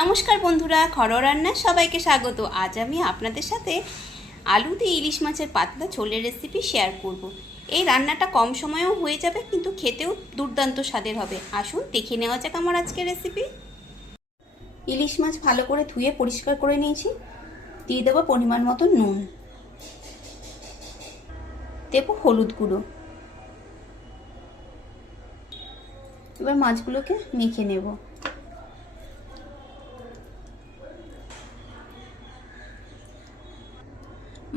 নমস্কার বন্ধুরা, ঘরোয়া রান্না সবাইকে স্বাগত। আজ আমি আপনাদের সাথে আলু দিয়ে ইলিশ মাছের পাতলা ঝোলের রেসিপি শেয়ার করব। এই রান্নাটা কম সময়েও হয়ে যাবে, কিন্তু খেতেও দুর্দান্ত স্বাদের হবে। আসুন দেখে নেওয়া যাক আমার আজকের রেসিপি। ইলিশ মাছ ভালো করে ধুয়ে পরিষ্কার করে নিয়েছি। দিয়ে দেবো পরিমাণ মতো নুন, দেব হলুদ গুঁড়ো। এবার মাছগুলোকে মেখে নেব।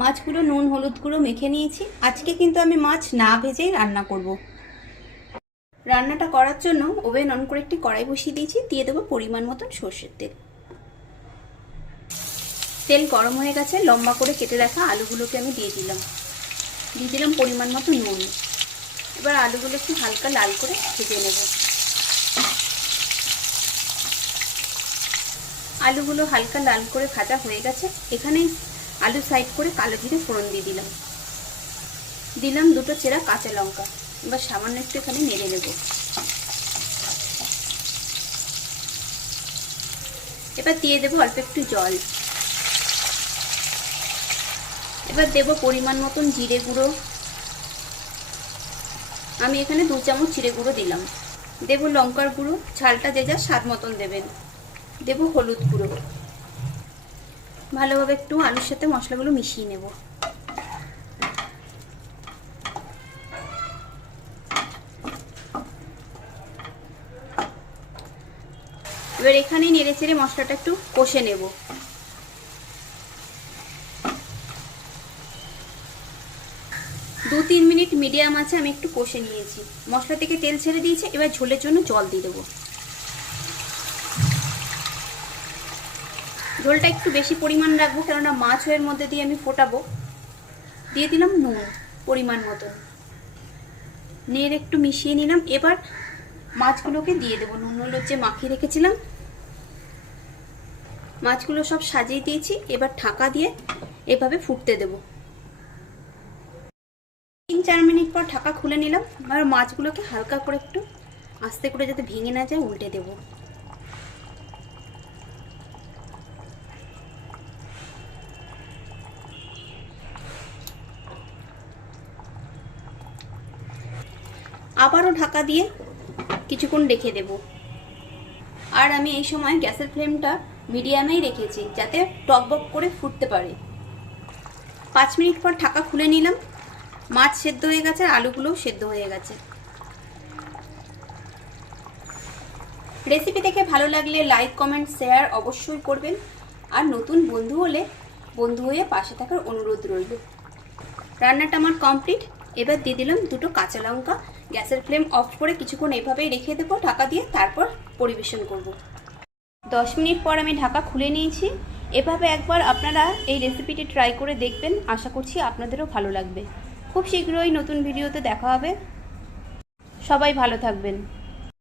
মাছগুলো নুন হলুদ গুঁড়ো মেখে নিয়েছি। আজকে কিন্তু আমি মাছ না ভেজেই রান্না করব। রান্নাটা করার জন্য ওভেন অন করে একটি কড়াই বসিয়ে দিয়েছি। দিয়ে দেবো পরিমাণ মতন সর্ষের তেল। তেল গরম হয়ে গেছে। লম্বা করে কেটে রাখা আলুগুলোকে আমি দিয়ে দিলাম পরিমাণ মতো নুন। এবার আলুগুলো একটু হালকা লাল করে ভেজে নেব। আলুগুলো হালকা লাল করে ভাজা হয়ে গেছে। এখানে আলু সাইড করে কালো জিরে ফোড়ন দিয়ে দিলাম দুটো চেরা কাঁচা লঙ্কা। এবার সামান্য একটু এখানে নেড়ে নেব। এবার দিয়ে দেবো অল্প একটু জল। এবার দেব পরিমাণ মতন জিরে গুঁড়ো। আমি এখানে 2 চামচ জিরে গুঁড়ো দিলাম। দেব লঙ্কার গুঁড়ো, ঝালটা যে যার স্বাদ মতন দেবেন। দেব হলুদ গুঁড়ো। ভালোভাবে একটু আলুর সাথে মশলাগুলো মিশিয়ে নেব। এবার এখানে নেড়ে চেড়ে মশলাটা একটু কষে নেব। দু 3 মিনিট মিডিয়াম আছে আমি একটু কষে নিয়েছি। মশলা থেকে তেল ছেড়ে দিয়েছে। এবার ঝোলের জন্য জল দিয়ে দেবো। ঝোলটা একটু বেশি পরিমাণ রাখবো, কেননা মাছ এর মধ্যে দিয়ে আমি ফোটাবো। দিয়ে দিলাম নুন পরিমাণ মতন, নেড়ে একটু মিশিয়ে নিলাম। এবার মাছগুলোকে দিয়ে দেবো। নুন হলুদ যে মাখিয়ে রেখেছিলাম, মাছগুলো সব সাজিয়ে দিয়েছি। এবার ঢাকা দিয়ে এভাবে ফুটতে দেব। 3-4 মিনিট পর ঢাকা খুলে নিলাম। আর মাছগুলোকে হালকা করে একটু আস্তে করে যাতে ভেঙে না যায় উল্টে দেব। আবারও ঢাকা দিয়ে কিছুক্ষণ রেখে দেব। আর আমি এই সময় গ্যাসের ফ্লেমটা মিডিয়ামেই রেখেছি, যাতে টকবক করে ফুটতে পারে। 5 মিনিট পর ঢাকা খুলে নিলাম। মাছ সেদ্ধ হয়ে গেছে আর আলুগুলোও সেদ্ধ হয়ে গেছে। রেসিপি দেখে ভালো লাগলে লাইক কমেন্ট শেয়ার অবশ্যই করবেন। আর নতুন বন্ধু হলে বন্ধু হয়ে পাশে থাকার অনুরোধ রইল। রান্নাটা আমার কমপ্লিট। এবার দিয়ে দিলাম দুটো কাঁচা লঙ্কা। গ্যাসের ফ্লেম অফ করে কিছুক্ষণ এভাবেই রেখে দেবো ঢাকা দিয়ে, তারপর পরিবেশন করব। 10 মিনিট পর আমি ঢাকা খুলে নিয়েছি। এভাবে একবার আপনারা এই রেসিপিটি ট্রাই করে দেখবেন। আশা করছি আপনাদেরও ভালো লাগবে। খুব শীঘ্রই নতুন ভিডিওতে দেখা হবে। সবাই ভালো থাকবেন।